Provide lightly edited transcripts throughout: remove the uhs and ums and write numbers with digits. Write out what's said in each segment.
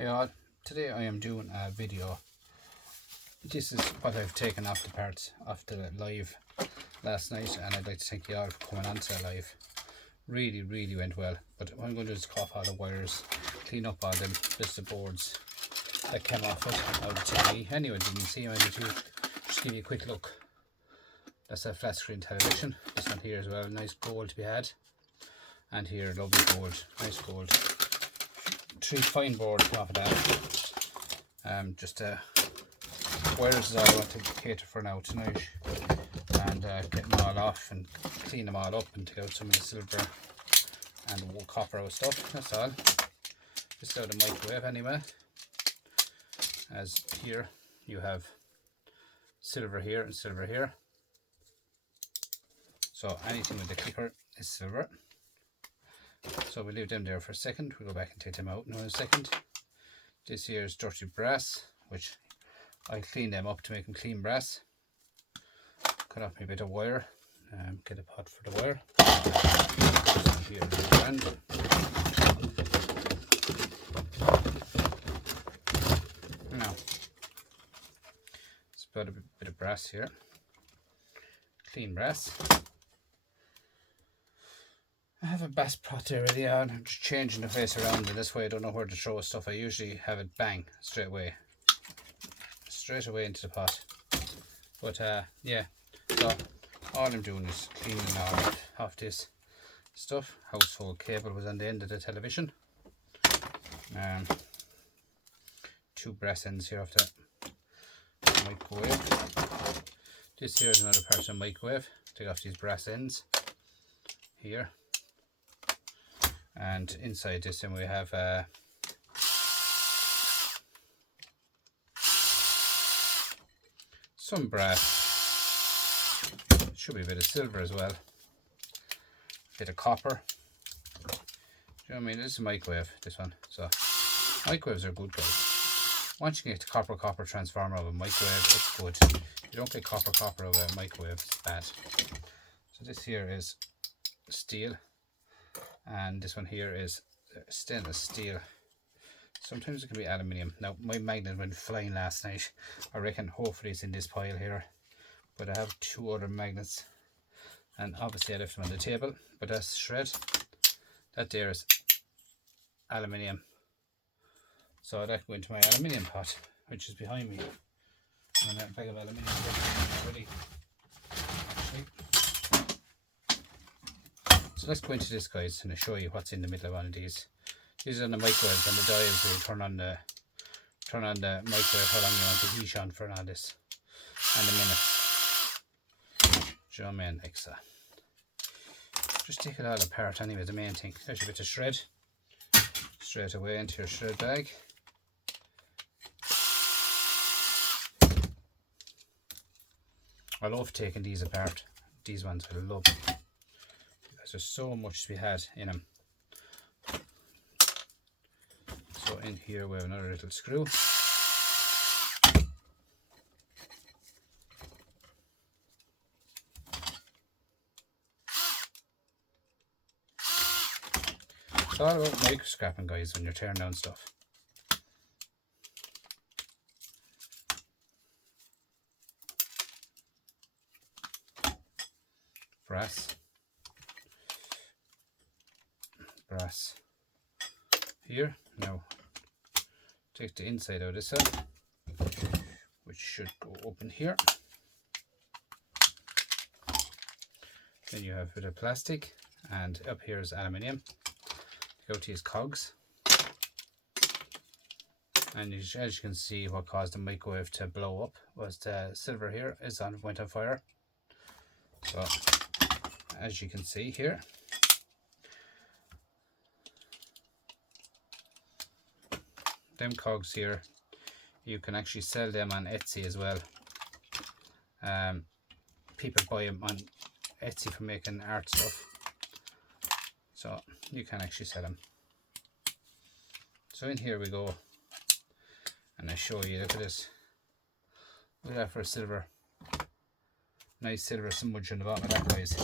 Hey all, today I am doing a video. This is what I've taken off the parts of the live last night, and I'd like to thank you all for coming on to the live. Really went well. But what I'm going to do is cut off all the wires, clean up all them bits of boards that came off it out of the TV. Anyway, didn't see them, just give you a quick look. That's a flat screen television. This one here as well, nice gold to be had. And here, lovely gold, nice gold. 3 fine boards off of that. Just wires is all I want to cater for now tonight, and get them all off and clean them all up and take out some of the silver and copper out stuff. That's all. Just out of the microwave anyway. As here you have silver here and silver here. So anything with the clicker is silver. So we'll leave them there for a second. We'll go back and take them out now in a second. This here is dirty brass, which I clean them up to make them clean brass. Cut off a bit of wire. Get a pot for the wire. Here is the brand. Now, let's put a bit of brass here. Clean brass. I have a bass pot there already on. I'm just changing the face around, and this way I don't know where to throw stuff. I usually have it bang straight away into the pot. But yeah, so all I'm doing is cleaning all off this stuff. Household cable was on the end of the television. 2 brass ends here off the microwave. This here is another part of the microwave. Take off these brass ends here. And inside this then we have some brass, should be a bit of silver as well, a bit of copper. Do you know what I mean? This is a microwave, this one. So microwaves are good, guys. Once you get the copper transformer of a microwave, it's good. You don't get copper of a microwave, it's bad. So this here is steel. And this one here is stainless steel. Sometimes it can be aluminium. Now my magnet went flying last night. I reckon hopefully it's in this pile here. But I have 2 other magnets, and obviously I left them on the table. But that's shred. That there is aluminium. So that go into my aluminium pot, which is behind me. And that bag of aluminium already. Actually. So let's go into this, guys, and I'll show you what's in the middle of one of these. These are the microwaves and the dials where you turn on the microwave, how long you want the heat on for and all this. And the minutes. Do you know what I mean? Like so. Just take it all apart anyway, the main thing. There's a bit of shred. Straight away into your shred bag. I love taking these apart. These ones I love. There's so much to be had in them. So in here we have another little screw. It's all about microscraping, guys, when you're tearing down stuff. Brass here. Now take the inside out of this side, which should go open here. Then you have a bit of plastic, and up here is aluminium. Take out these cogs, and as you can see, what caused the microwave to blow up was the silver here went on fire. So as you can see here, them cogs here, you can actually sell them on Etsy as well. People buy them on Etsy for making art stuff, so you can actually sell them. So in here we go, and I show you. Look at this. Look at that for a silver. Nice silver smudge on the bottom of that, guys.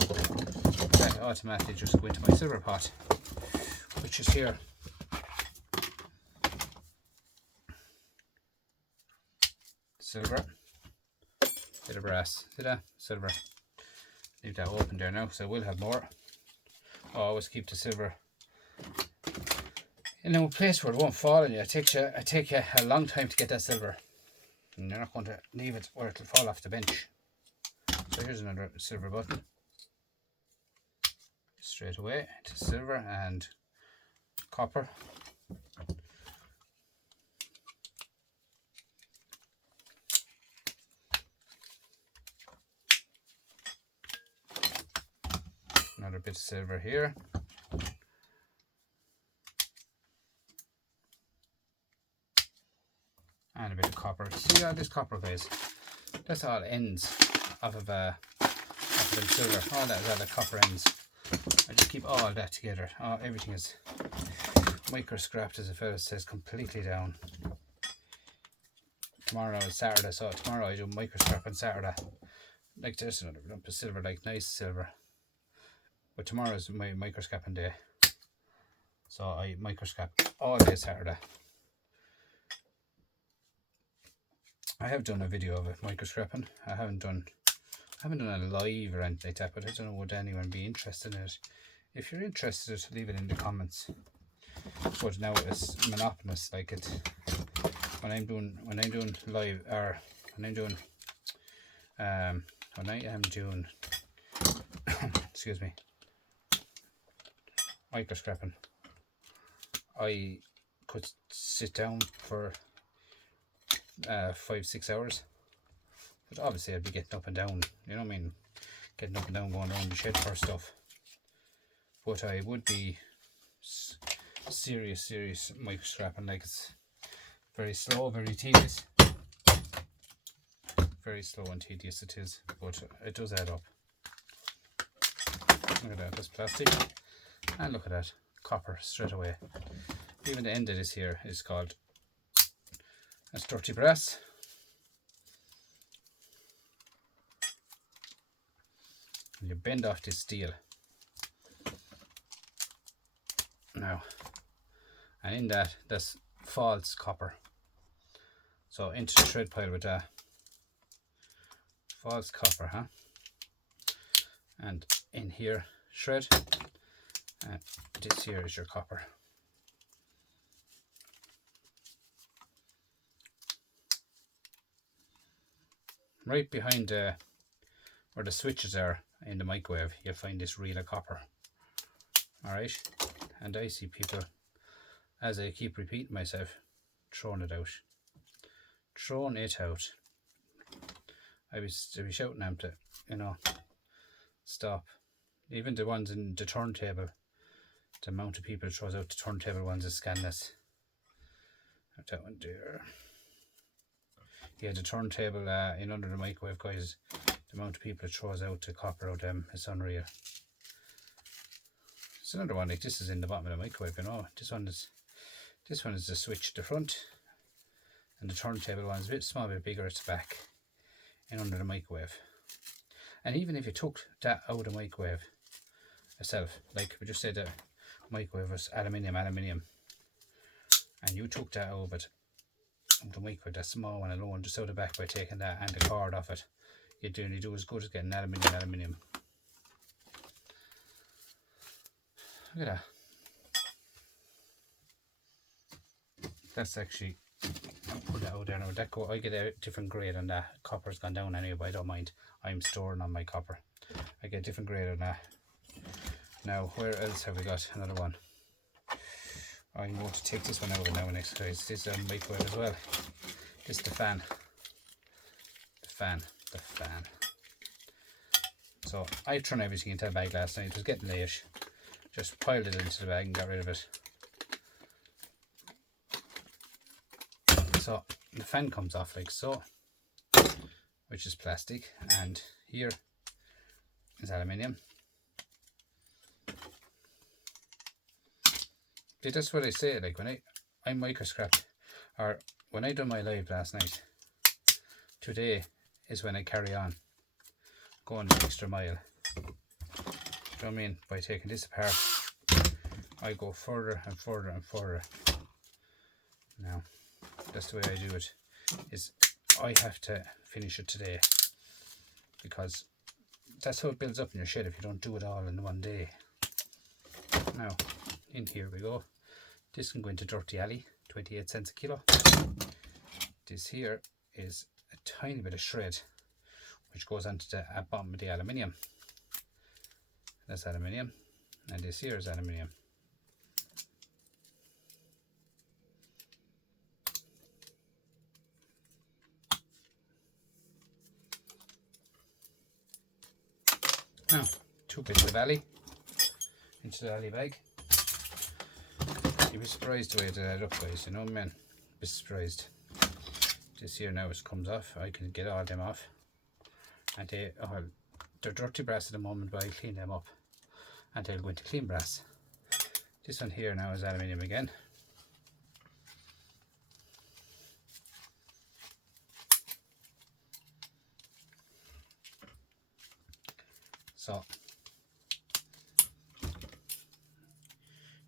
That automatically just go into my silver pot, which is here. silver, bit of brass. See that? Silver. Leave that open there now, so we'll have more. I always keep the silver in a place where it won't fall on you. It takes you a long time to get that silver, and you're not going to leave it where it'll fall off the bench. So here's another silver button. Straight away to silver and copper. Another bit of silver here. And a bit of copper. See all this copper, guys? That's all ends off of them silver. All that is all the copper ends. I just keep all that together. Everything is microscraped, as the fellow says, completely down. Tomorrow is Saturday, so tomorrow I do microscrap on Saturday. Like this, another lump of silver, like nice silver. But tomorrow is my microscaping day, so I microscrap all day Saturday. I have done a video of it, microscraping. I haven't done a live or anything like that, but I don't know, would anyone be interested in it? If you're interested, leave it in the comments. But now it's monotonous, like it. When I'm doing live, or when I am doing excuse me, microscraping, I could sit down for 5-6 hours, but obviously I'd be getting up and down, you know what I mean, getting up and down, going around the shed for stuff. But I would be serious microscraping, like it's very slow, very tedious, very slow and tedious it is, but it does add up. Look at that, that's plastic, and look at that, copper straight away. Even the end of this here is called, that's dirty brass. And you bend off this steel now, and in that's false copper. So into the shred pile with that false copper, huh? And in here shred, and this here is your copper. Right behind where the switches are in the microwave, you'll find this reel of copper. Alright, and I see people, as I keep repeating myself, throwing it out. Throwing it out. I be shouting at them to, you know, stop. Even the ones in the turntable, the amount of people throws out the turntable ones is scandalous. That one there. Yeah, the turntable in under the microwave, guys, the amount of people it throws out to copper out them is unreal. It's another one, like this is in the bottom of the microwave, you know. This one is the switch at the front, and the turntable one's a bit small, a bit bigger at the back, in under the microwave. And even if you took that out of the microwave itself, like we just said, the microwave was aluminium, and you took that out of it, the microwave, that small one alone, just out the back, by taking that and the cord off it, you'd only do as good as getting aluminium. Look at that. That's actually, I'll put that out there now. That I get a different grade on that. Copper's gone down anyway, but I don't mind. I'm storing on my copper. I get a different grade on that. Now, where else have we got another one? I'm going to take this one out now next, guys. This is a microwave as well. This is the fan. The fan. So I thrown everything into a bag last night. It was getting late. Just piled it into the bag and got rid of it. So the fan comes off like so, which is plastic, and here is aluminium. See, that's what I say, like when I microscraped, or when I done my live last night, today is when I carry on going the extra mile. Do you know what I mean? By taking this apart, I go further and further and further. Now, that's the way I do it. Is I have to finish it today, because that's how it builds up in your shed if you don't do it all in one day. Now, in here we go. This can go into Dirty Alley, 28 cents a kilo. This here is a tiny bit of shred, which goes onto the bottom of the aluminium. That's aluminium, and this here is aluminium. Now, 2 bits of alley into the alley bag. You'll be surprised the way they add up, guys, you know, man. Be surprised. This here now, it comes off. I can get all them off. And they're dirty brass at the moment, but I'll clean them up and they'll go into clean brass. This one here now is aluminium again. So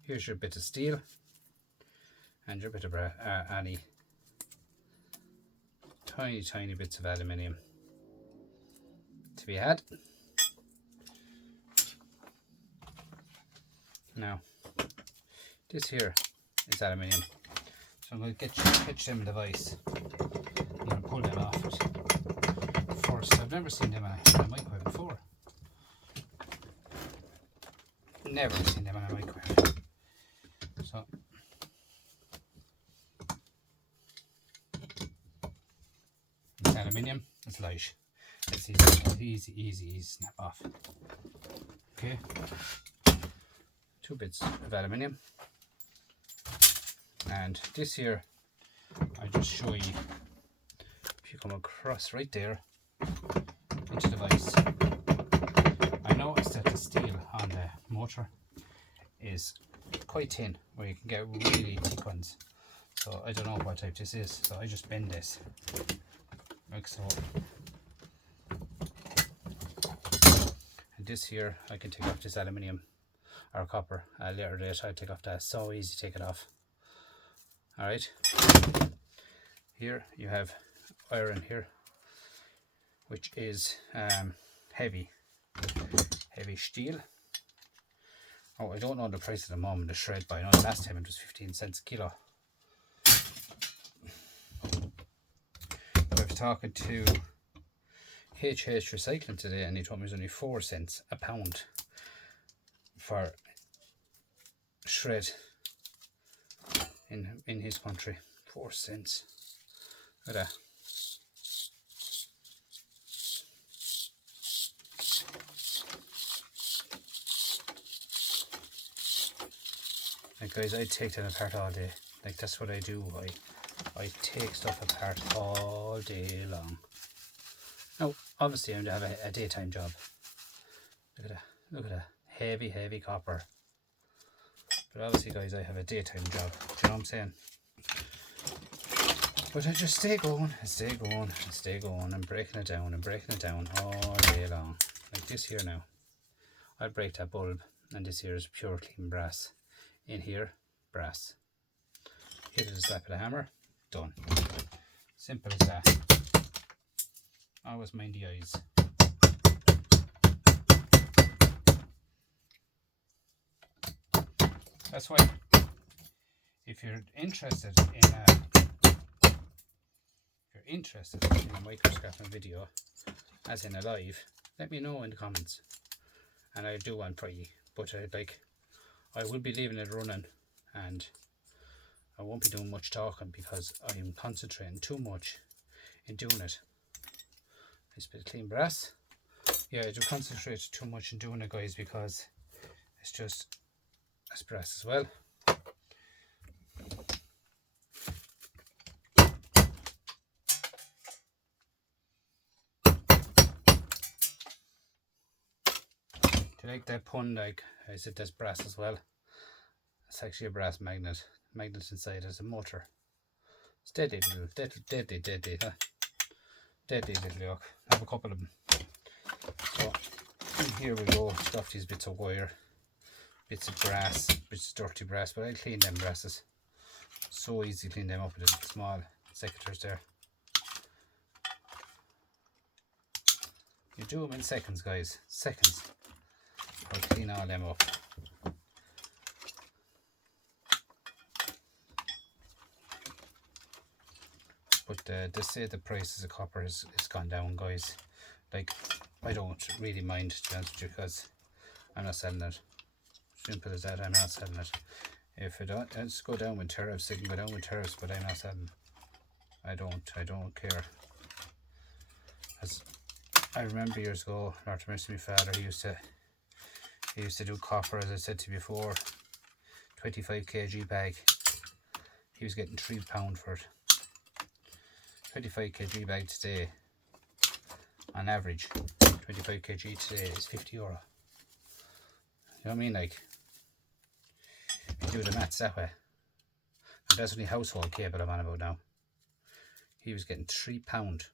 here's your bit of steel and your bit of any tiny bits of aluminium to be had. Now this here is aluminium, so I'm going to catch them in the vise. I'm going to pull them off it first. I've never seen them in a microwave before. Never seen them in a microwave. So it's aluminium, it's light. It's easy snap off. Okay. 2 bits of aluminium. And this here, I just show you, if you come across right there into the vise. I noticed that the steel on the motor is quite thin, where you can get really thick ones. So I don't know what type this is, so I just bend this like so. And this here, I can take off this aluminium or copper later date. I take off that, so easy to take it off. Alright, here you have iron here, which is heavy steel. Oh, I don't know the price at the moment, the shred, but I know the last time it was 15 cents a kilo. I was talking to HH Recycling today, and he told me it was only 4 cents a pound for shred in his country. 4 cents. Look at that. Like, guys, I take them apart all day. Like, that's what I do. I take stuff apart all day long. Now, obviously, I'm going to have a daytime job. Look at that. Look at that. Heavy copper. But obviously, guys, I have a daytime job. Do you know what I'm saying? But I just stay going and stay going and stay going and breaking it down all day long. Like this here now. I'll break that bulb, and this here is pure clean brass. In here, brass. Hit it a slap of the hammer, done. Simple as that. Always mind the eyes. That's why, if you're interested in a microscraping video, as in a live, let me know in the comments, and I'll do one for you. But I will be leaving it running, and I won't be doing much talking because I am concentrating too much in doing it. Nice bit of clean brass. Yeah, I do concentrate too much in doing it, guys, because it's just it's brass as well. Do you like that pun? Like I said, there's brass as well. It's actually a brass magnet. Magnet inside has a motor. It's deadly little, huh? Deadly little yoke. I have a couple of them. So here we go. Stuff these bits of wire, bits of brass, bits of dirty brass. But I'll clean them brasses. So easy to clean them up with the small secateurs there. You do them in seconds, guys. Seconds. I'll clean all them up. But they say the prices of copper has gone down, guys. Like, I don't really mind, to be honest with you, because I'm not selling it. Simple as that, I'm not selling it. If it does go down with tariffs, it can go down with tariffs, but I'm not selling. I don't care. As I remember years ago, Lord mercy, my father, he used to do copper, as I said to you before, 25 kg bag. He was getting £3 for it. 25 kg bag today, on average, 25 kg today is €50. You know what I mean? Like, if you do the maths that way, and that's only household cable I'm on about now. He was getting £3.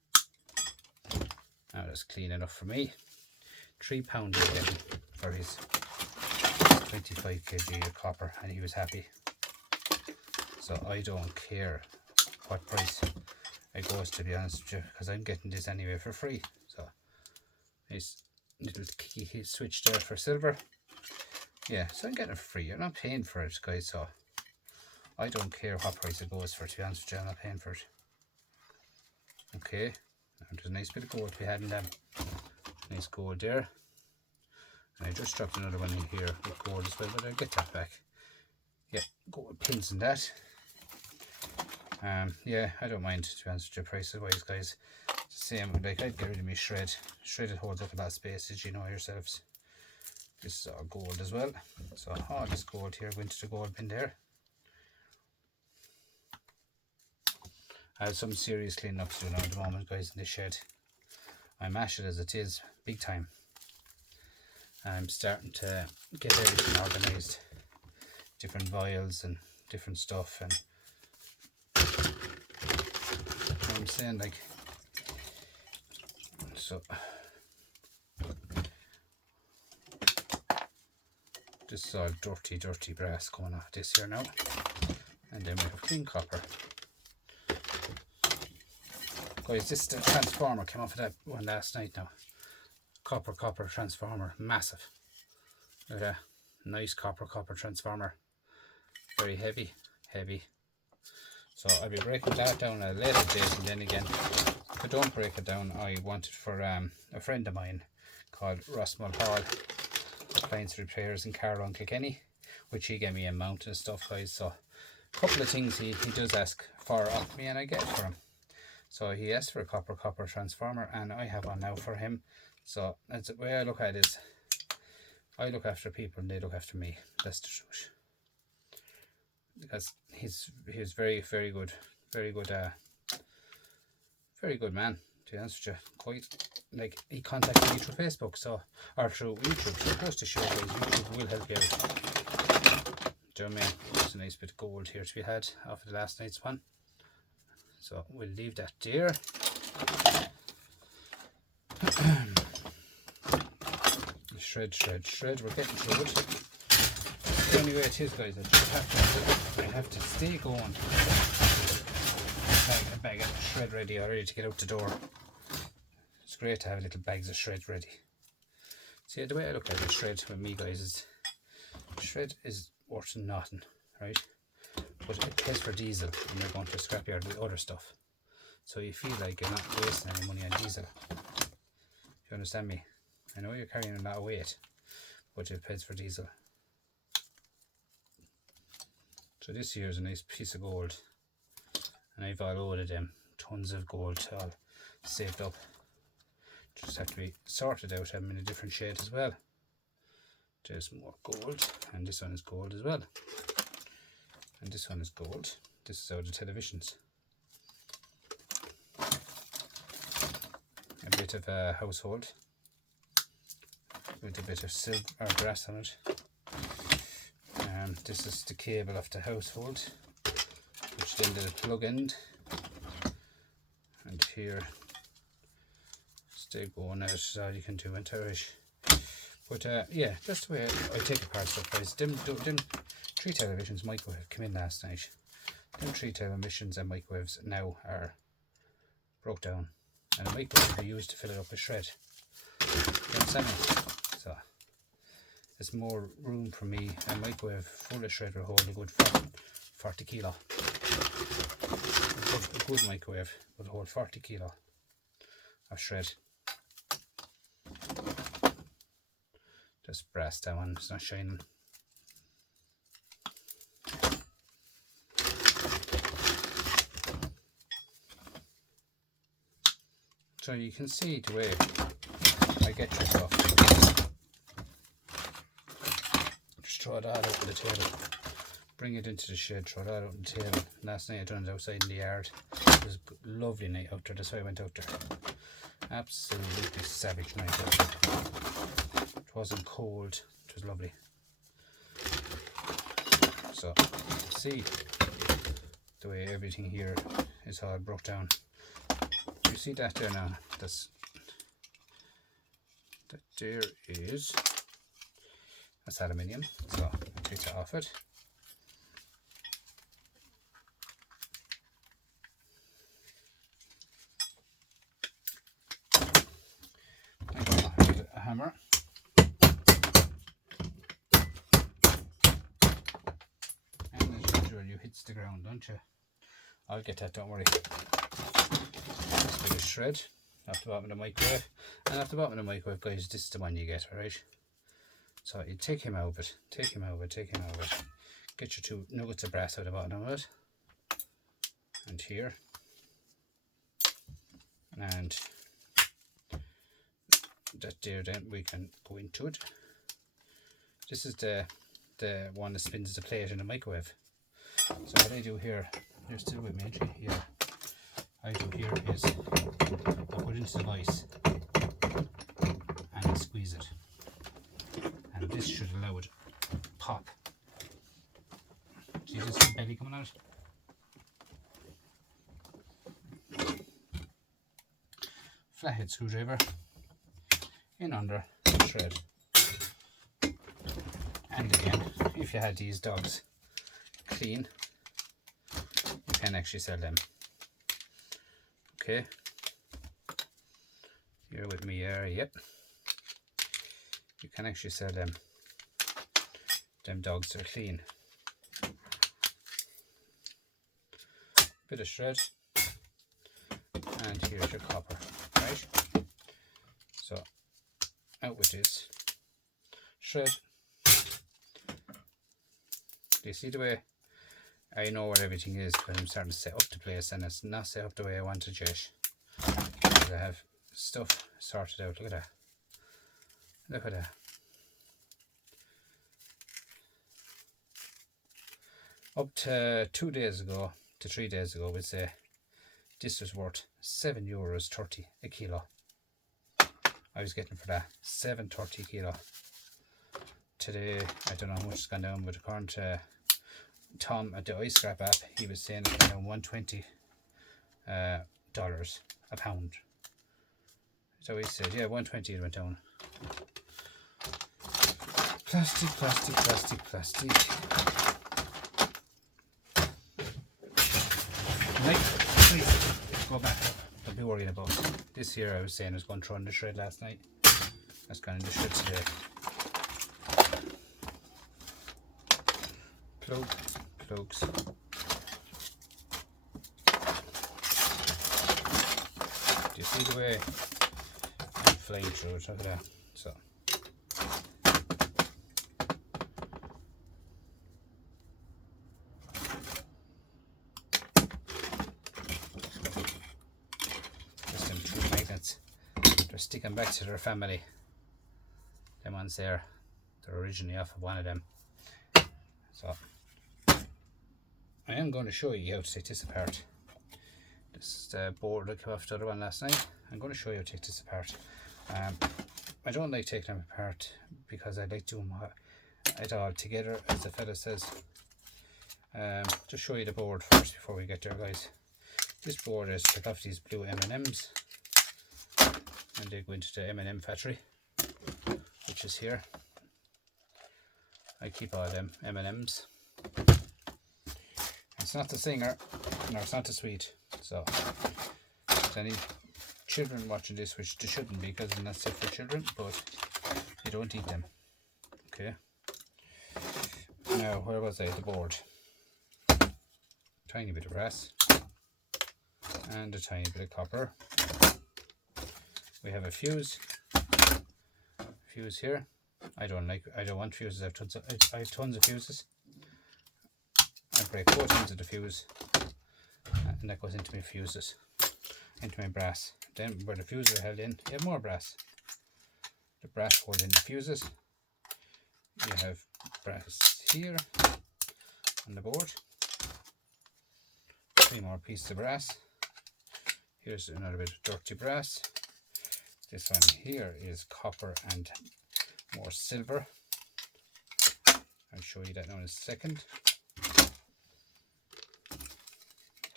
Now that's clean enough for me. £3 he was getting for his 25 kg of copper, and he was happy. So I don't care what price it goes, to be honest with you, because I'm getting this anyway for free. So his little key switch there for silver. Yeah, so I'm getting it for free. You're not paying for it, guys, so I don't care what price it goes for, to be honest with you. I'm not paying for it. Okay, now there's a nice bit of gold we had in them. Nice gold there. And I just dropped another one in here with gold as well, but I'll get that back. Yeah, gold pins and that. Yeah, I don't mind, to be honest with you, prices wise, guys. It's the same, like, I'd get rid of my shred. Shredded holds up a lot of space, as you know yourselves. This is all gold as well. So all this gold here went to the gold bin there. I have some serious cleaning up to do now at the moment, guys, in this shed. I'm ashed as it is, big time. I'm starting to get everything organised. Different vials and different stuff, and you know what I'm saying, like, so this is all dirty brass coming off this here now, and then we have clean copper. Guys, this transformer came off of that one last night now. Copper transformer, massive. Look at that, nice copper transformer. Very heavy. So I'll be breaking that down at a later date, and then again, if I don't break it down, I want it for a friend of mine called Ross Mulhall, Appliance Repairs in Carlow and Kilkenny, which he gave me a mount and stuff, guys. So a couple of things he does ask for off me, and I get it for him. So he asked for a copper transformer, and I have one now for him. So that's the way I look at it, is I look after people and they look after me. That's the truth. Because he's very good, very good man, to be honest with you. Quite, like, he contacted me through Facebook, so, or through YouTube. So just to show you, YouTube will help you out. Do you know what I mean? There's a nice bit of gold here to be had off of the last night's one. So we'll leave that there. Shred. We're getting through it. The only way it is, guys, I have to stay going. A bag of shred ready already to get out the door. It's great to have little bags of shred ready. See, the way I look at it, shred with me, guys, is shred is worth nothing, right? But it pays for diesel when you're going to a scrapyard with other stuff. So you feel like you're not wasting any money on diesel. You understand me? I know you're carrying a lot of weight, but it pays for diesel. So this here is a nice piece of gold, and I've all loaded them, tons of gold all saved up. Just have to be sorted out. I'm in a different shade as well. There's more gold, and this one is gold as well, and this one is gold. This is out of televisions. A bit of a household with a bit of silver or brass on it. This is the cable of the household, which then did a plug-in, and here stay going out, is all you can do in Irish. But yeah, just the way I take apart stuff, guys. Them 3 televisions microwave came in last night. Them 3 televisions and microwaves now are broke down, and the microwave I used to fill it up with shred. So there's more room for me. A microwave full of shred will hold a good 40 kilo. A good microwave will hold 40 kilo of shred. Just brass that one, it's not shining. So you can see the way I get your stuff. Just throw that out on the table. Bring it into the shed, throw that out on the table. Last night I done it outside in the yard. It was a lovely night out there, that's why I went out there. Absolutely savage night out there. It wasn't cold, it was lovely. So, see the way everything here is all broke down. You see that there now? That's aluminium. So I'll take that off it. A hammer. And as usual, you hits the ground, don't you? I'll get that, don't worry. This bit of shred off the bottom of the microwave. And off the bottom of the microwave, guys, this is the one you get, alright? So you take him out of it, take him out of it, take him out of it. Get your 2 nuggets of brass out the bottom of it. And here. And that there, then we can go into it. This is the one that spins the plate in the microwave. So what I do here, you're still with me, aren't you? Yeah. I do here is I put it into the vise and I squeeze it, and this should allow it to pop. See this belly coming out? Flathead screwdriver in under shred. And again, if you had these dogs clean, you can actually sell them. Okay, you're with me here, yep. You can actually sell them. Them dogs are clean. Bit of shred, and here's your copper, right? So, out with this shred. Do you see the way I know where everything is, because I'm starting to set up the place and it's not set up the way I want it yet. Because I have stuff sorted out. Look at that. Look at that. Up to 2 days ago to 3 days ago, we'd say this was worth €7.30 a kilo. I was getting for that €7.30 a kilo. Today, I don't know how much it's gone down, but according to Tom at the ice scrap app, he was saying it's down $120 a pound. So he said, yeah, 120 it went down. Plastic, plastic, plastic, plastic. Right, go back up. Don't be worrying about it. This here I was saying was going to throw in the shred last night. That's gone in the shred today. Plugs. Do you see the way I'm flying through it? Look at that. So. Just them 2 magnets. They're sticking back to their family. Them ones there. They're originally off of one of them. So. I am going to show you how to take this apart. This is the board that came off the other one last night. I'm going to show you how to take this apart. I don't like taking them apart because I like doing it all together, as the fella says. Just show you the board first before we get there, guys. This board is took off these blue M&Ms, and they go into the M&M factory, which is here. I keep all them M&Ms. It's not the singer, no, it's not the sweet. So, if any children watching this, which they shouldn't be because they're not safe for children, but you don't eat them. Okay. Now, where was I? The board. Tiny bit of brass and a tiny bit of copper. We have a fuse. Fuse here. I don't want fuses. I have tons of fuses. I break both ends of the fuse, and that goes into my fuses, into my brass. Then where the fuses are held in, you have more brass. The brass holds in the fuses. You have brass here on the board. 3 more pieces of brass. Here's another bit of dirty brass. This one here is copper and more silver. I'll show you that now in a second.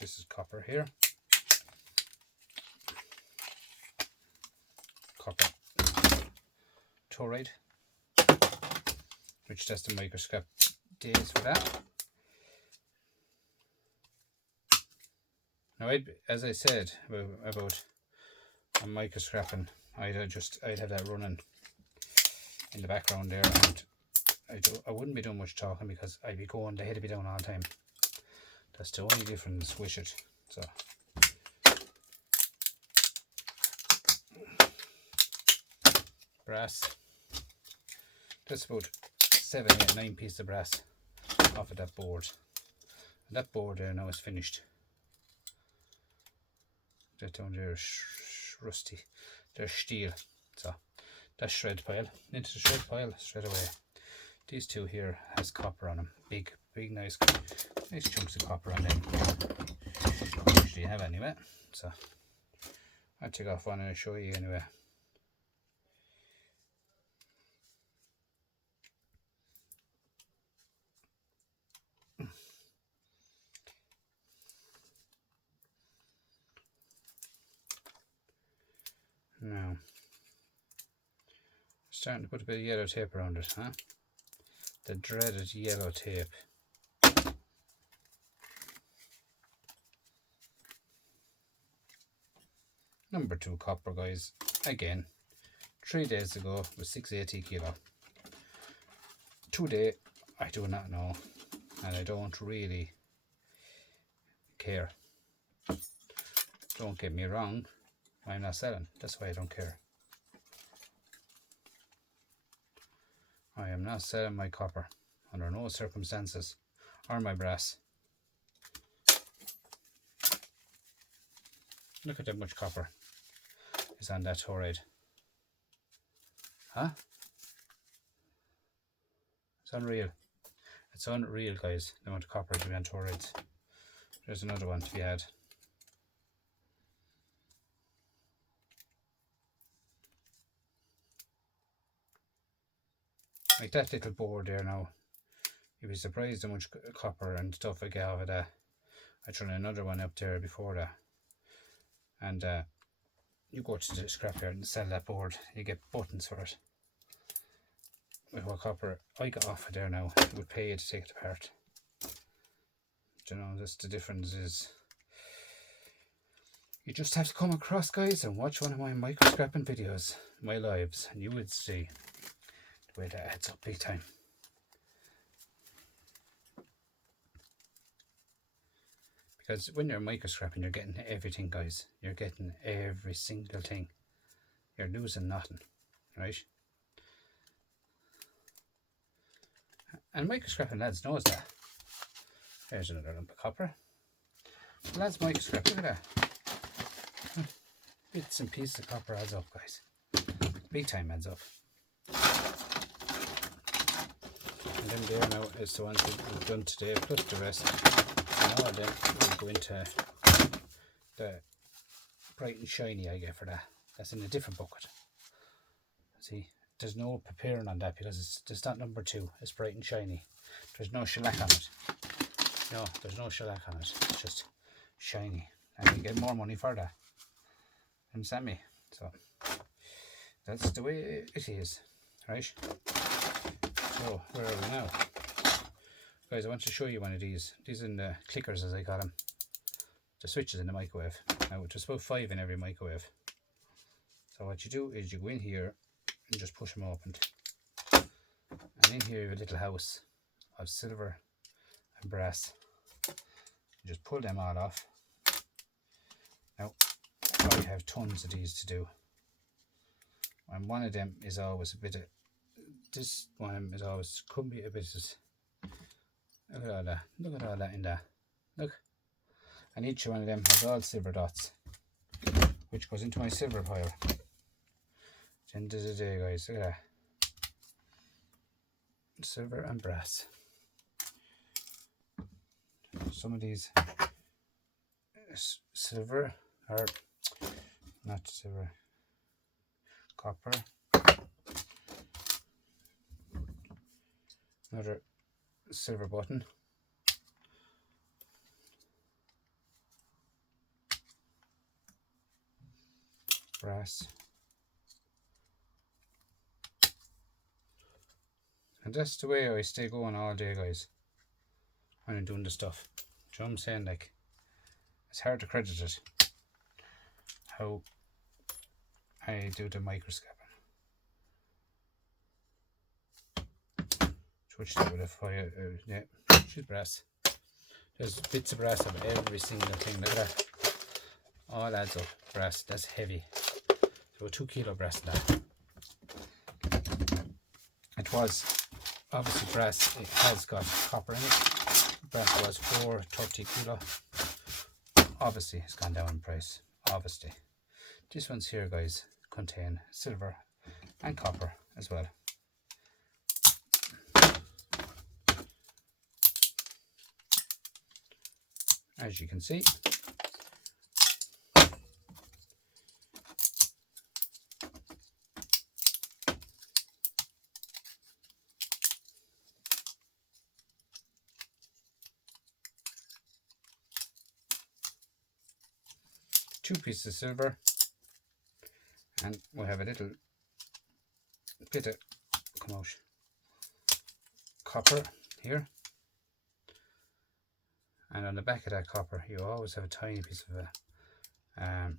This is copper here. Copper toroid, which that's the microscrap days for that. Now, as I said about microscrapping, I'd have that running in the background there, and I wouldn't be doing much talking because I'd be going, the head would be down all the time. That's the only difference with it. So brass, that's about 7, 8, 9 pieces of brass off of that board. And that board there now is finished. That down there is rusty. There's steel. So that's shred pile. Into the shred pile straight away. These two here has copper on them. Big nice chunks of copper on them. Usually have anyway. So I'll take off one and I'll show you anyway. Now, starting to put a bit of yellow tape around it, huh? The dreaded yellow tape. Number 2 copper, guys. Again, 3 days ago was 680 kilo. Today, I do not know, and I don't really care. Don't get me wrong. I'm not selling. That's why I don't care. I am not selling my copper under no circumstances, or my brass. Look at how much copper is on that toroid. Huh? It's unreal. It's unreal, guys, the amount of copper to be on toroids. There's another one to be had. Like that little board there now, you'd be surprised how much copper and stuff I get out of that. I threw another one up there before that. And you go to the scrapyard and sell that board, you get buttons for it. With what copper I got off of there now, it would pay you to take it apart. You know, that's the difference is, you just have to come across, guys, and watch one of my microscraping videos, my lives, and you would see the way that adds up big time. Because when you're microscraping, you're getting everything, guys. You're getting every single thing. You're losing nothing, right? And microscraping lads knows that. There's another lump of copper. The lads microscrap, look at that. Bits and pieces of copper adds up, guys. Big time adds up. And then there now is the ones we've done today, plus the rest. And all of them will go into the bright and shiny I get for that. That's in a different bucket. See, there's no preparing on that because it's not number 2. It's bright and shiny. There's no shellac on it. No, there's no shellac on it. It's just shiny. And you get more money for that. Understand me? So, that's the way it is. Right? So, where are we now? Guys, I want to show you one of these. These are the clickers, as I call them. The switches in the microwave. Now, there's about 5 in every microwave. So what you do is you go in here and just push them open. And in here you have a little house of silver and brass. You just pull them all off. Now, I have tons of these to do. And one of them is always a bit of, this one is always, could be a bit of, look at all that, look at all that in there, look. And each one of them has all silver dots, which goes into my silver pile. At the end of the day, guys, look at that. Silver and brass. Some of these silver, or not silver, copper. Another silver button. Brass. And that's the way I stay going all day, guys, when I'm doing the stuff. Do you know what I'm saying? Like, it's hard to credit it how I do the microscoping. Switch that with a fire. Yeah, she's brass. There's bits of brass of every single thing. Look at that. All adds up. Brass, that's heavy. So 2 kilo brass in that. It was obviously brass, it has got copper in it. Brass was 430 kilo. Obviously it's gone down in price. Obviously. These ones here, guys, contain silver and copper as well. As you can see, two pieces of silver, and we have a little bit of copper here, and on the back of that copper you always have a tiny piece of a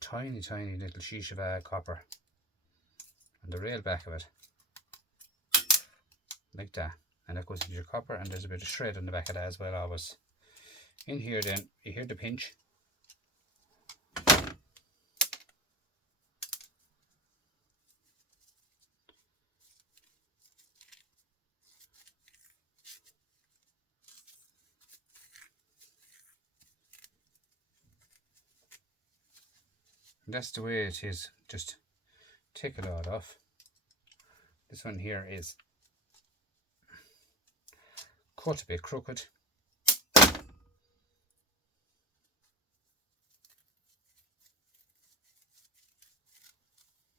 tiny little sheet of copper on the real back of it, like that, and that goes into your copper, and there's a bit of shred on the back of that as well. Always in here, then you hear the pinch. And that's the way it is. Just take it all off. This one here is cut a bit crooked.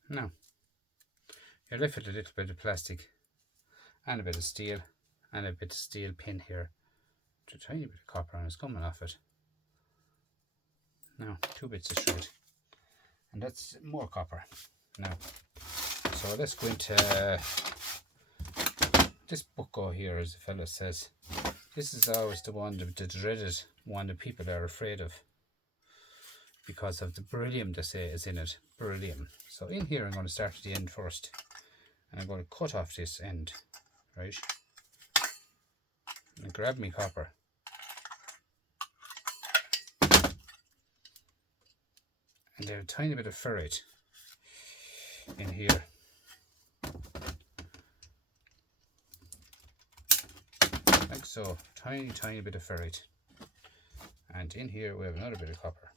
Now, you're left with a little bit of plastic and a bit of steel and a bit of steel pin here. A tiny bit of copper and it's coming off it. Now, 2 bits of shred. And that's more copper. Now, so let's go into this bucko here, as the fella says. This is always the one, the dreaded one that people are afraid of, because of the beryllium they say is in it. Beryllium. So in here I'm going to start at the end first, and I'm going to cut off this end, right? And grab me copper. And there's a tiny bit of ferrite in here. Like so, tiny bit of ferrite. And in here we have another bit of copper.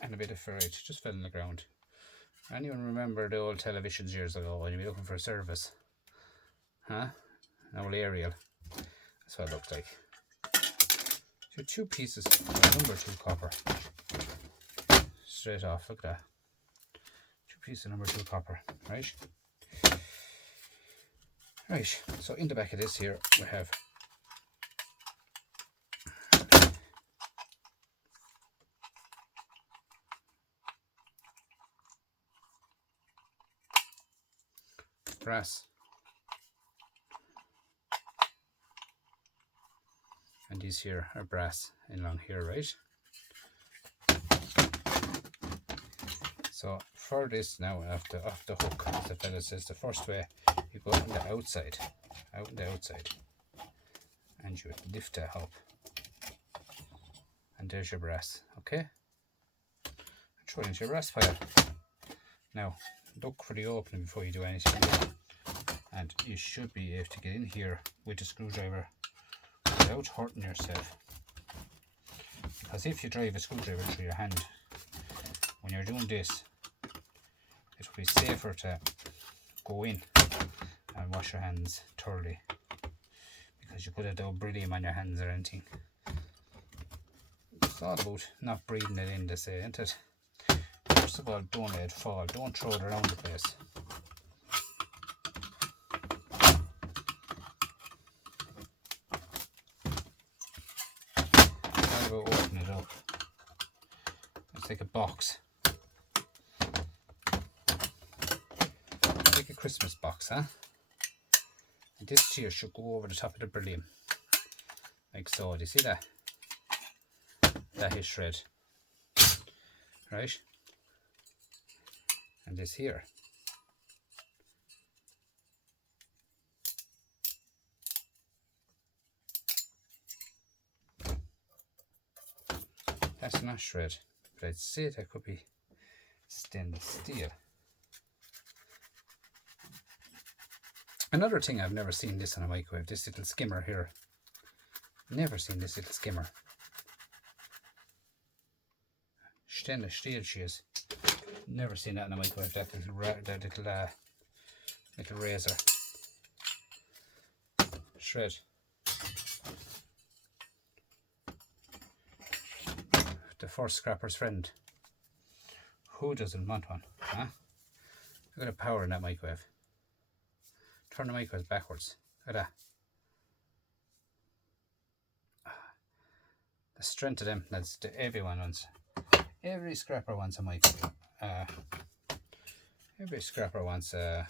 And a bit of ferrite just fell in the ground. Anyone remember the old televisions years ago when you'd be looking for a service? Huh? An old aerial. That's what it looked like. So 2 pieces of number 2 copper. Straight off, look at that. 2 pieces of number 2 copper, right? Right, so in the back of this here we have brass. and these here are brass in along here, right? So for this now, off the hook, as the fella says, the first way you go on the outside, and you lift that up, and there's your brass. Okay, throw it into your brass pile. Now look for the opening before you do anything, and you should be able to get in here with the screwdriver without hurting yourself, because if you drive a screwdriver through your hand when you're doing this, it will be safer to go in and wash your hands thoroughly, because you could have done beryllium on your hands or anything. It's all about not breathing it in, they say, isn't it? First of all, don't let it fall, don't throw it around the place. It's all about opening it up. It's like a box. Like a Christmas box, huh? And this here should go over the top of the beryllium, like so. Do you see that? That is shred, right? And this here, that's not shred, but I'd say that could be stainless steel. Another thing, I've never seen this on a microwave, this little skimmer here. Never seen this little skimmer. Stainless steel she is. Never seen that in a microwave, that little razor. Shred. The first scrapper's friend. Who doesn't want one? Huh? Look at the power in that microwave. Turn the microwave backwards. Look at that. The strength of them, that's everyone wants. Every scrapper wants a microwave. Every scrapper wants a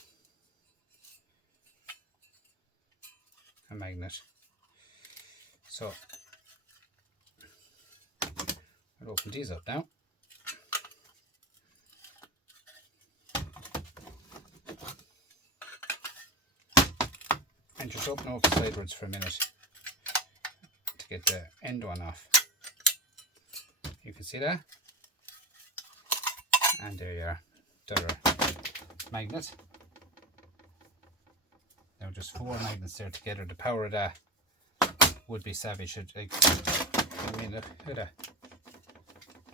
magnet. So I'll open these up now. And just open up sideways for a minute to get the end one off. You can see that. And there you are, the other magnet. Now just 4 magnets there together. The power of that would be savage. Like, I mean, look at that.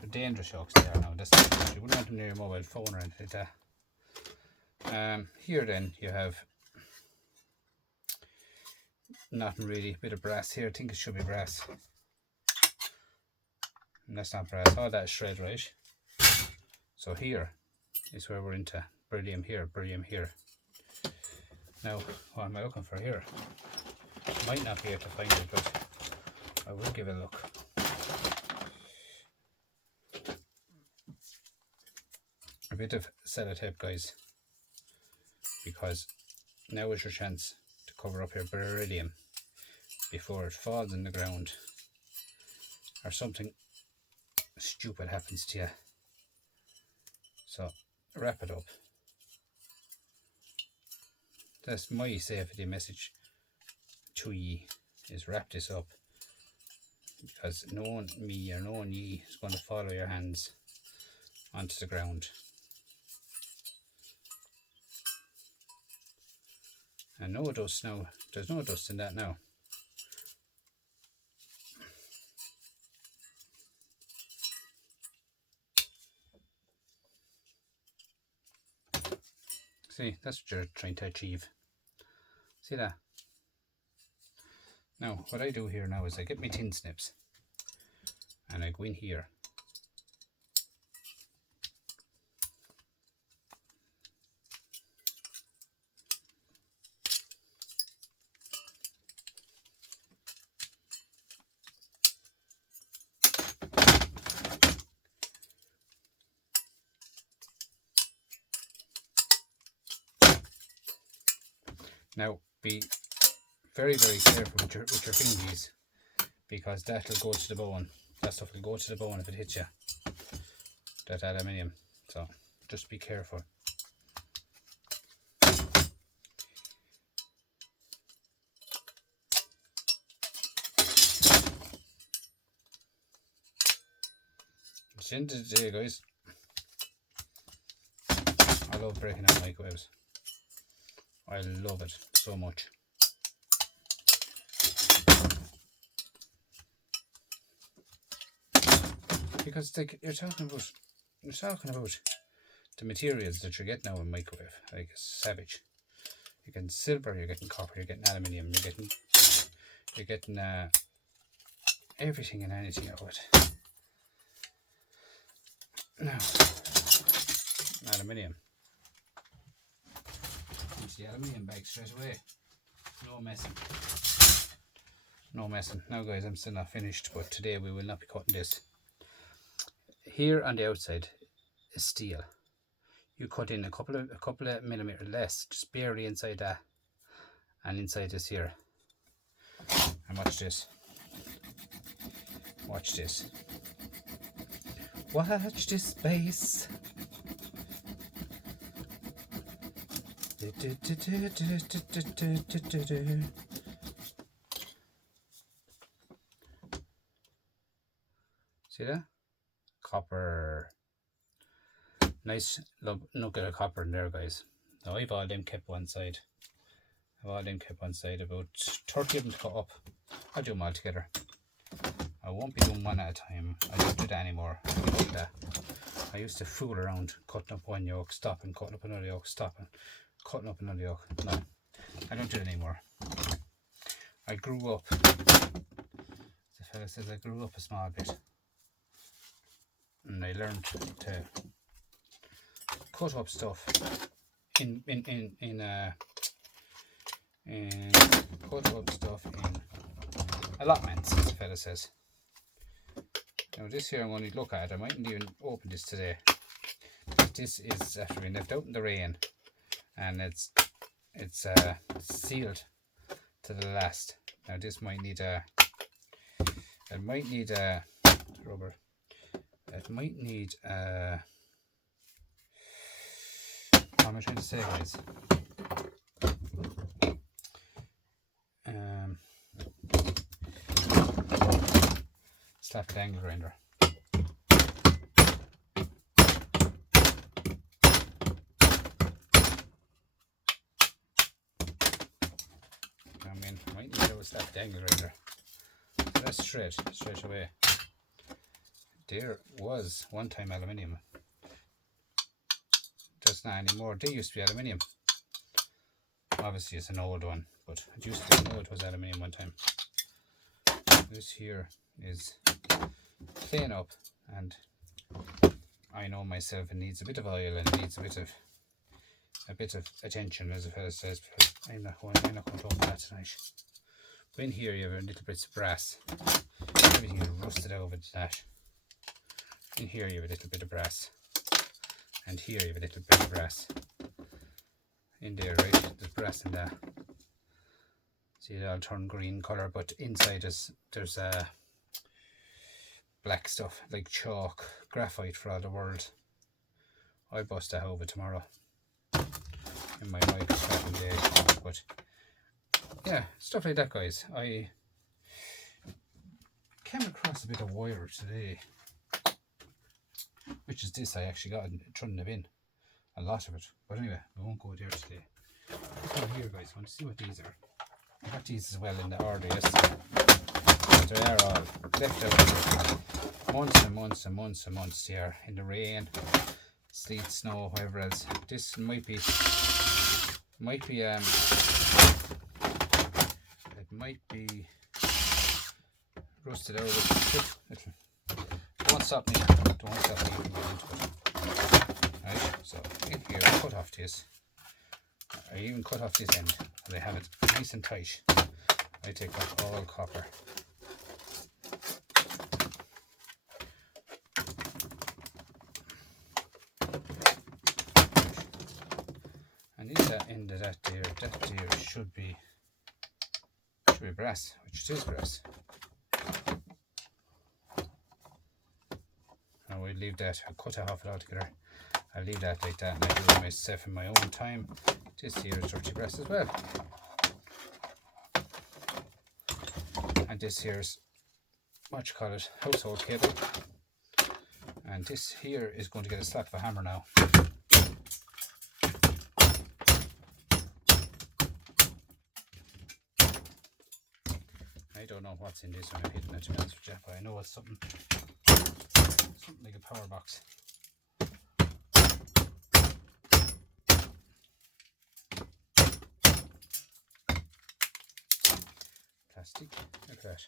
They're dangerous shocks there now. That's not, you wouldn't want them near your mobile phone or anything like that. Here then you have nothing really, a bit of brass here. I think it should be brass. And that's not brass, all that is shred, right? So here is where we're into beryllium here, beryllium here. Now, what am I looking for here? Might not be able to find it, but I will give it a look. A bit of sellotape, guys, because now is your chance to cover up your beryllium before it falls in the ground or something stupid happens to you. So wrap it up. That's my safety message to ye, is wrap this up, because no one, me or no one ye, is going to follow your hands onto the ground. And no dust now, there's no dust in that now. See, that's what you're trying to achieve. See that? Now, what I do here now is I get my tin snips and I go in here. Now, be very, very careful with your fingies, because that'll go to the bone. That stuff will go to the bone if it hits you, that aluminium. So just be careful. It's the end of the day, guys. I love breaking out microwaves. I love it so much. Because it's like you're talking about the materials that you're getting out of a microwave. Like it's savage. You're getting silver, you're getting copper, you're getting aluminium, you're getting everything and anything out of it. Now, aluminium. Into the aluminium bag straight away. No messing. No messing. Now guys, I'm still not finished, but today we will not be cutting this. Here on the outside is steel. You cut in a couple of millimeters less, just barely inside that, and inside this here. And watch this. Watch this. Watch this space. See that? Copper. Nice nugget of copper in there, guys. Now I've all them kept one side. About 30 of them to cut up. I'll do them all together. I won't be doing one at a time. I don't do that anymore. I don't do that. I used to fool around cutting up one yoke, stopping, cutting up another yoke, stopping, cutting up another yoke. No, I don't do it anymore. I grew up. The fella says I grew up a small bit. And I learned to cut up stuff in cut up stuff in allotments, as the fella says. Now this here I'm going to look at. I mightn't even open this today. This is after being left out in the rain, and it's sealed to the last. Now this might need a rubber. It might need what am I trying to say, guys? Slap it angle grinder. I mean, I might need to slap the angle grinder. So that's straight away. There was one time aluminium. Just not anymore. They used to be aluminium. Obviously it's an old one, but it used to be, I know it was aluminium one time. This here is plain up, and I know myself it needs a bit of oil and it needs a bit of attention, as the fella says. I'm not going to open that tonight. But in here you have a little bits of brass. Everything is rusted over the that. In here you have a little bit of brass, and here you have a little bit of brass. In there, right? There's brass in that. See, it all turn green colour, but inside there's black stuff like chalk, graphite for all the world. I'll bust that over tomorrow in my microscraping day. But yeah, stuff like that, guys. I came across a bit of wire today, which is this. I actually got it thrown in the bin, a lot of it. But anyway, we won't go there today. Come here, guys. I want to see what these are. I got these as well in the order yesterday. They are all left out months and months and months and months here in the rain, sleet, snow, whatever else. This might be it might be rusted out. Don't stop me from getting into it. Right, so in here I cut off this. I even cut off this end, and I have it nice and tight. I take off all copper. And in that end of that there should be brass, which it is brass. and we'll leave that. I'll cut it off it altogether. I'll leave that like that, and I do it myself in my own time. This here is dirty brass as well, and this here's what you call it, household cable, and this here is going to get a slap of a hammer now. I don't know what's in this when I'm hitting it, to be honest with you, but I know it's something like a power box. Plastic. Look at that.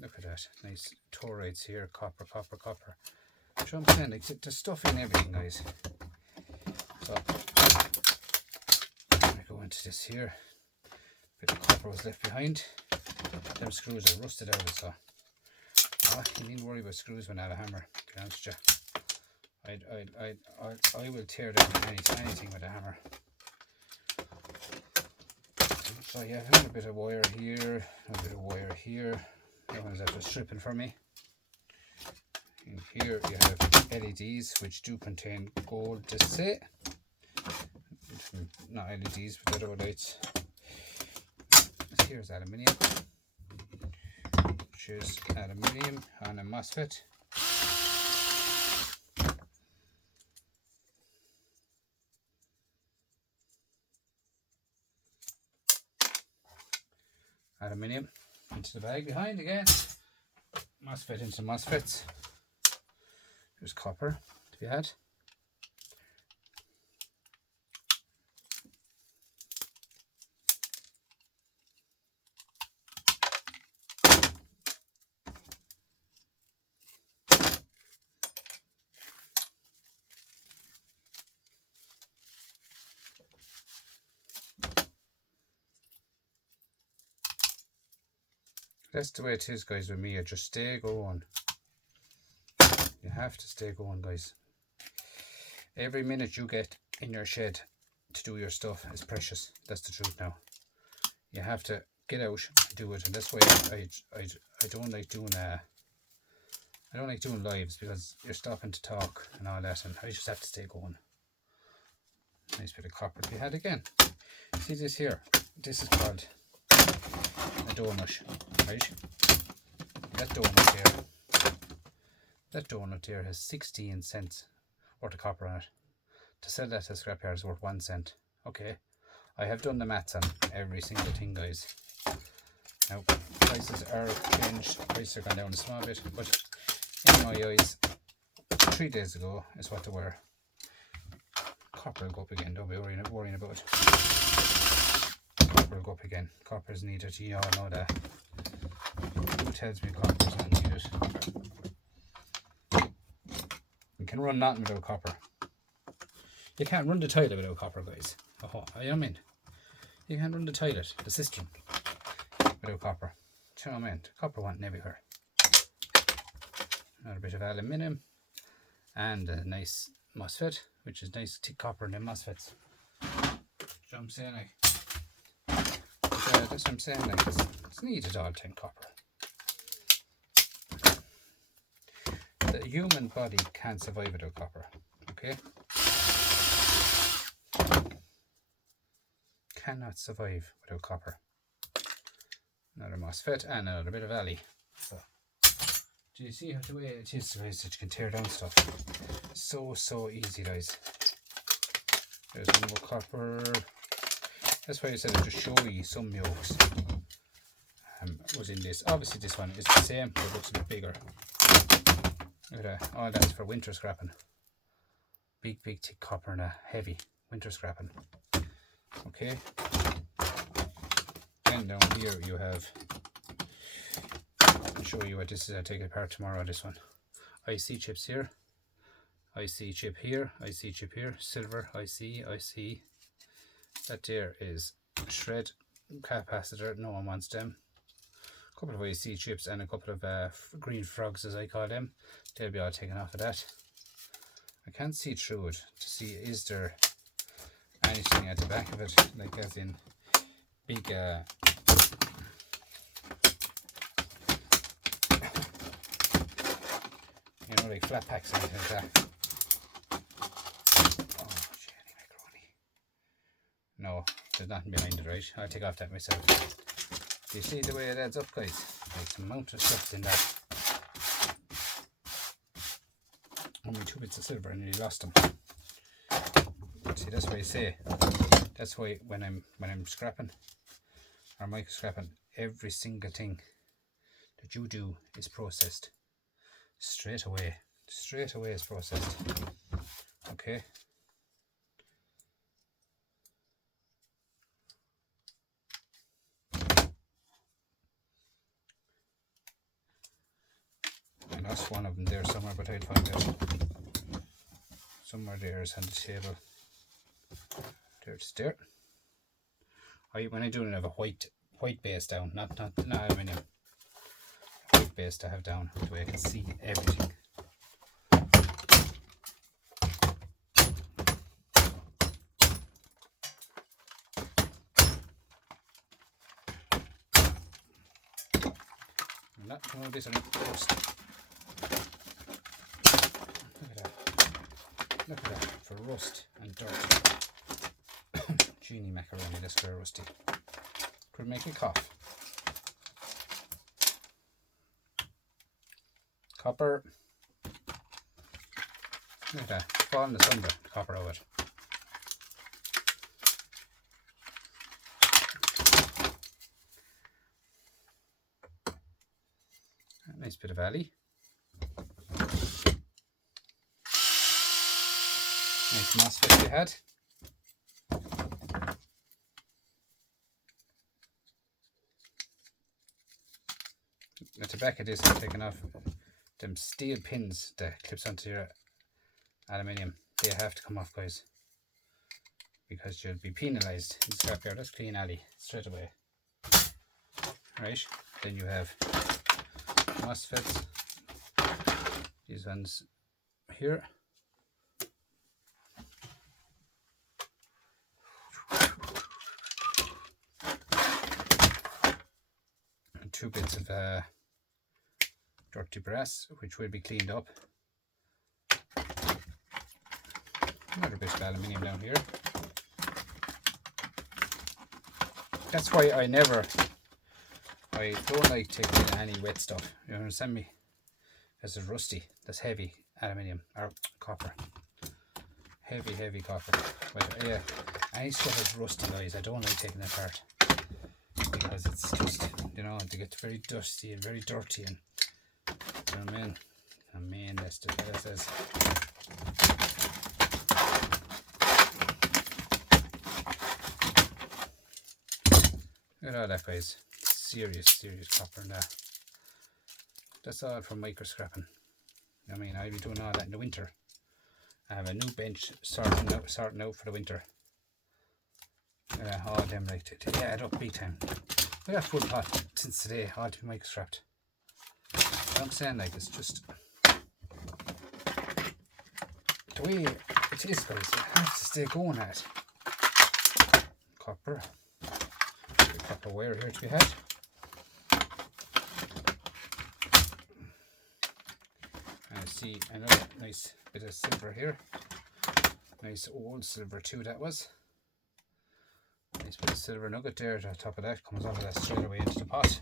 Look at that. Nice torides here. Copper, copper, copper. So I'm saying, like, there's stuff in everything, guys. So I go into this here. Bit of copper was left behind. Them screws are rusted out, so you needn't worry about screws when I have a hammer, to be honest with you. I will tear down anything with a hammer. So yeah, I have a bit of wire here, a bit of wire here. That one's after stripping for me. In here you have LEDs, which do contain gold, to say. Not LEDs, but other lights. Here's aluminium, which is aluminium on a MOSFET. Aluminium into the bag behind again. MOSFET into MOSFETs. There's copper to be had. That's the way it is, guys, with me. I just stay going. You have to stay going, guys. Every minute you get in your shed to do your stuff is precious. That's the truth now. You have to get out and do it, and that's why I don't like doing lives, because you're stopping to talk and all that, and I just have to stay going. Nice bit of copper to be had again. See this here? This is called a donut, right? That donut there has 16 cents worth of copper on it. To sell that to scrapyard is worth 1 cent. Okay, I have done the maths on every single thing, guys. Now prices are changed, prices are gone down a small bit, but in my eyes 3 days ago is what they were. Copper will go up again, don't be worrying about it. Copper will go up again. Copper is needed, you all know that. Who tells me copper is not needed? You can run nothing without copper. You can't run the toilet without copper, guys. You know what I mean? You can't run the toilet, the cistern, without copper. Do you know what I mean? Copper wanting everywhere. Another bit of aluminium and a nice MOSFET, which is nice thick copper in them MOSFETs. Do you know what I'm saying? Like, that's what I'm saying. Like, it's needed all the time, copper. The human body can't survive without copper. Okay? Cannot survive without copper. Another MOSFET and another bit of alley. So, do you see how the way it is, guys, that you can tear down stuff? So easy, guys. There's one more copper. That's why I said I'd just show you some yolks. Was in this. Obviously this one is the same, but it looks a bit bigger. Look at that. All that's for winter scrapping. Big thick copper and a heavy winter scrapping. Okay. Then down here you have, I'll show you what this is. I'll take it apart tomorrow, this one. IC chips here. IC chip here. IC chip here. Silver IC. That there is shred capacitor. No one wants them. A couple of IC chips and a couple of green frogs, as I call them. They'll be all taken off of that. I can't see through it to see is there anything at the back of it, like as in big you know, like flat packs and anything like that. Oh, jelly macaroni. No, there's nothing behind it, right? I'll take off that myself. Do you see the way it adds up, guys? Like some amount of stuff in that. Only 2 bits of silver and you lost them. See, that's why I say. That's why when I'm scrapping or micro scrapping, every single thing that you do is processed straight away. Straight away is processed. Okay. I lost one of them there somewhere, but I'll find it. Somewhere there is on the table. There it's there. When I do it, I have a white base down, not aluminium. White base to have down, the way I can see everything. Oh, this is rust. Look at that. Look at that for rust and dirt. Genie macaroni, this very rusty. Could make a cough. Copper. Look at that. Falling asunder. Copper over it. Nice bit of alley. Nice MOSFET we had. At the back of this, I'm taking off them steel pins that clips onto your aluminium. They have to come off, guys, because you'll be penalised in the scrapyard. Let's clean alley straight away. Right, then you have MOSFETs, these ones here. And 2 bits of dirty brass, which will be cleaned up. Another bit of aluminium down here. That's why I don't like taking in any wet stuff. You understand me? Because it's rusty. That's heavy aluminium or copper. Heavy copper. But yeah, any stuff that's rusty, guys, I don't like taking that apart because it's just, you know, they get very dusty and very dirty, and you know what I mean? I mean, that's just what it says. Look at all that, guys. Serious copper in that. That's all from micro scrapping. I mean, I'll be doing all that in the winter. I have a new bench sorting out for the winter. All them like to add up big time. Look at that full pot since today, all to be micro scrapped. What I'm saying, like, it's just the way it is, guys. You have to stay going at it. Copper. Copper wire here to be had. And I see another nice bit of silver here. Nice old silver too, that was. Nice bit of silver nugget there at the top of that. Comes off of that straight away into the pot.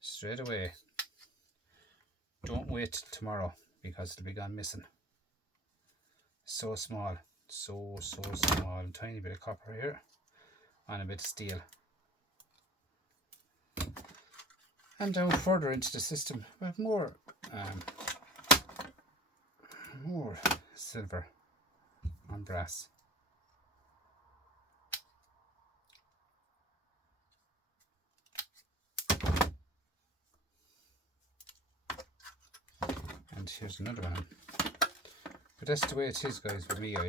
Straight away. Don't wait till tomorrow because it'll be gone missing. So small. So small. A tiny bit of copper here. And a bit of steel. And down further into the system, we have more silver and brass. And here's another one. But that's the way it is, guys, with me. I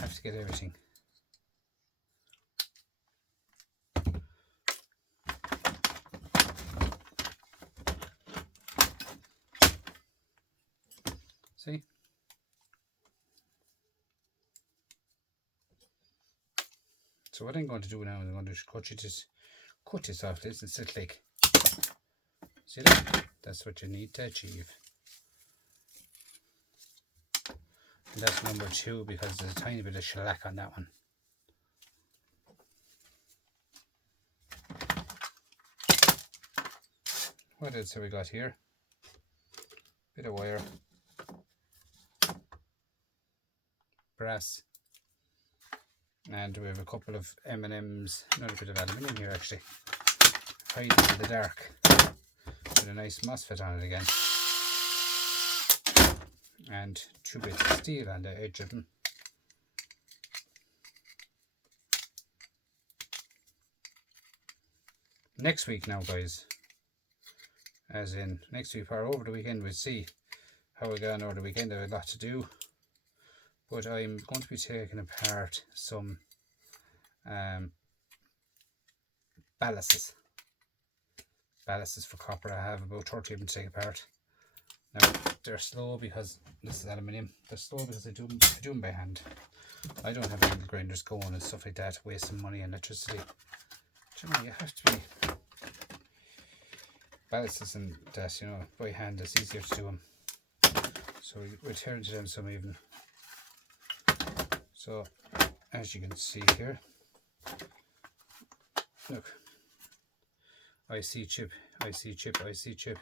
have to get everything. See? So what I'm going to do now is I'm going to cut this off this and sit like. See that? That's what you need to achieve. And that's number 2 because there's a tiny bit of shellac on that one. What else have we got here? Bit of wire. Brass. And we have a couple of M&Ms, another bit of aluminium here actually. Hiding in the dark. With a nice MOSFET on it again. And 2 bits of steel on the edge of them. Next week now, guys. As in next week or over the weekend, we'll see how we go on over the weekend. I have a lot to do. But I'm going to be taking apart some ballasts. Ballasts for copper. I have about 30 of them to take apart. Now, they're slow because this is aluminium. They're slow because I do them by hand. I don't have angle grinders going and stuff like that, wasting money and electricity. Do you know, you have to be ballasts and that, you know, by hand. It's easier to do them. So we'll tear into them some even. So, as you can see here, look, IC chip, IC chip, IC chip.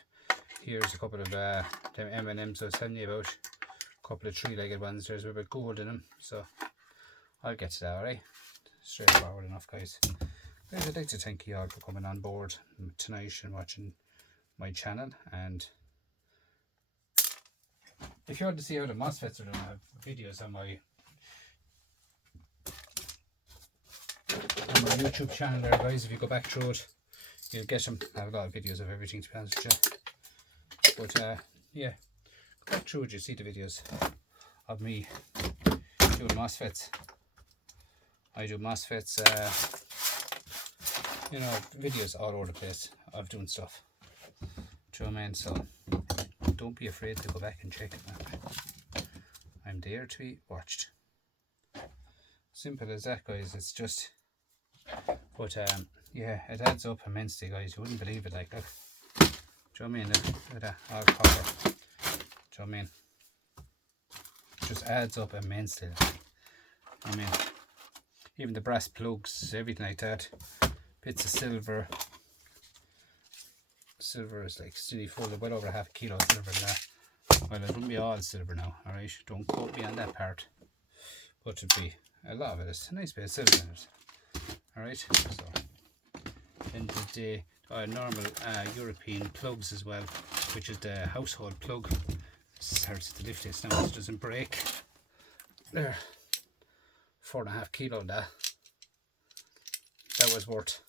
Here's a couple of them M&Ms I was telling you about. A couple of 3-legged ones. There's a bit of gold in them. So, I'll get to that, alright? Straightforward enough, guys. Guys, I'd like to thank you all for coming on board tonight and watching my channel. And if you want to see how the MOSFETs are done, I have videos on my YouTube channel there, guys. If you go back through it, you'll get them. I have a lot of videos of everything, to be honest with you. But yeah, go back through it, you see the videos of me doing MOSFETs. I do MOSFETs, you know, videos all over the place of doing stuff. Do you know what I mean? So don't be afraid to go back and check it out. I'm there to be watched. Simple as that, guys. It's just, but yeah, it adds up immensely, guys. You wouldn't believe it, like, look. Do you know what I mean? Look at that, all copper. Do you know what I mean? It just adds up immensely. I mean, even the brass plugs, everything like that. Bits of silver. Silver is like silly full of well over half a kilo of silver in there. Well, it wouldn't be all silver now, alright? Don't quote me on that part. But it'd be a lot of it. It's a nice bit of silver in it. Alright, so then the normal European plugs as well, which is the household plug. This hurts to lift this now, it doesn't break. There, 4.5 kilo that. That was worth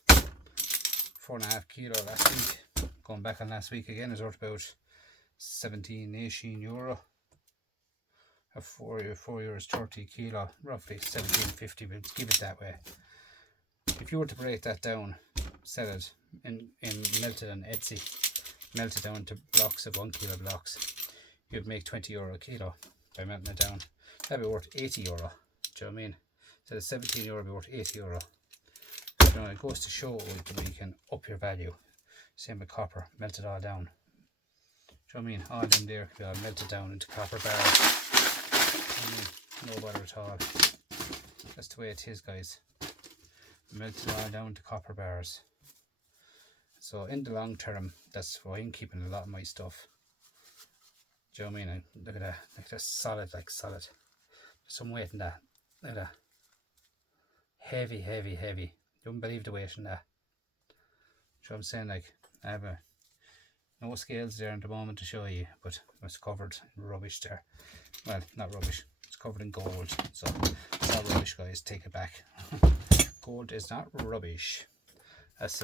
4.5 kilo last week. Going back on last week again, is worth about 17-18 euro. A 4 euros 30 kilo, roughly 17.50, but give it that way. If you were to break that down, sell it in melted on Etsy, melt it down to blocks of 1 kilo blocks, you'd make 20 euro a kilo by melting it down. That'd be worth 80 euro. Do you know what I mean? So the 17 euro would be worth 80 euro. You know, it goes to show that you can up your value. Same with copper, melt it all down. Do you know what I mean? All in there can be all melted down into copper bars. I mean, no bother at all. That's the way it is, guys. Melt it all down to copper bars. So in the long term, that's why I'm keeping a lot of my stuff. Do you know what I mean? Look at that, like that's solid, like solid. There's some weight in that. Look at that. Heavy, heavy, heavy. You wouldn't believe the weight in that. Do you know what I'm saying? Like, I have no scales there at the moment to show you, but it's covered in rubbish there. Well, not rubbish. It's covered in gold. So it's not rubbish, guys. Take it back. Gold is not rubbish. That's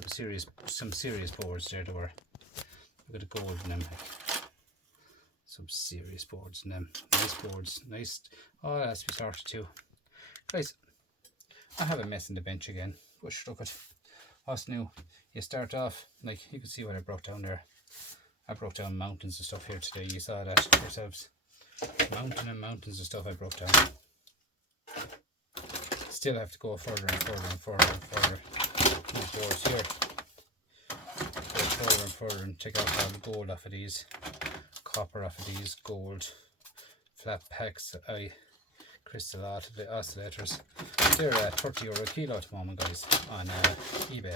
some serious boards there. There were. Look at the gold in them. Some serious boards in them. Nice boards. Nice. Oh, that has to be sorted too. Guys, I have a mess in the bench again. But look at what's new. You start off, like you can see what I broke down there. I broke down mountains and stuff here today. You saw that yourselves. Mountains and stuff I broke down. Still have to go further and further and further and further. These boards here. Go further and further and take out all the gold off of these, copper off of these, gold flat packs, crystal oscillators. They're €30 a kilo at the moment, guys, on eBay.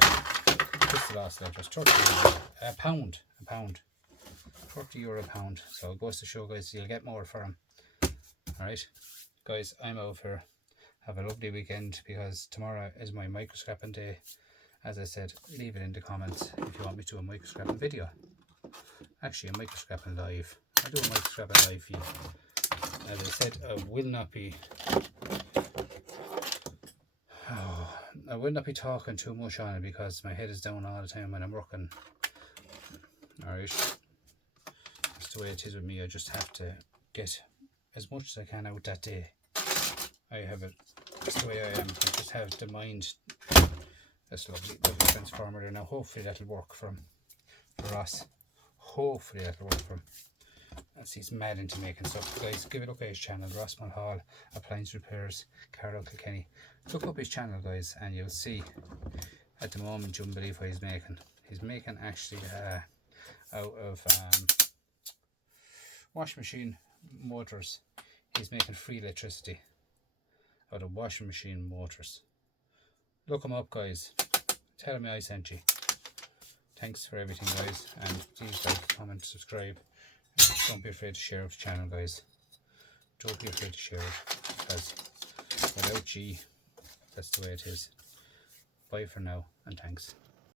Crystal oscillators, €30 a pound, €30 a pound. So it goes to show, guys, you'll get more for them. Alright, guys, I'm out here. Have a lovely weekend, because tomorrow is my microscraping day. As I said, leave it in the comments if you want me to do a microscraping video. Actually, a microscraping live. I'll do a microscraping live for you. As I said, I will not be talking too much on it, because my head is down all the time when I'm working. Alright, that's the way it is with me. I just have to get as much as I can out that day. I have it. That's the way I am. I just have the mind. That's lovely transformer there. Now hopefully that'll work for us. Hopefully that'll work for him. As he's mad into making stuff. Guys, give a look at his channel, Ross Mulhall Appliance Repairs, Carol Kilkenny. Look up his channel, guys, and you'll see. At the moment, you won't believe what he's making. He's making actually out of washing machine motors. He's making free electricity out of washing machine motors. Look him up, guys. Tell me I sent you. Thanks for everything, guys, and please like, comment, subscribe. Don't be afraid to share the channel, guys. Don't be afraid to share it, because without G, that's the way it is. Bye for now, and thanks.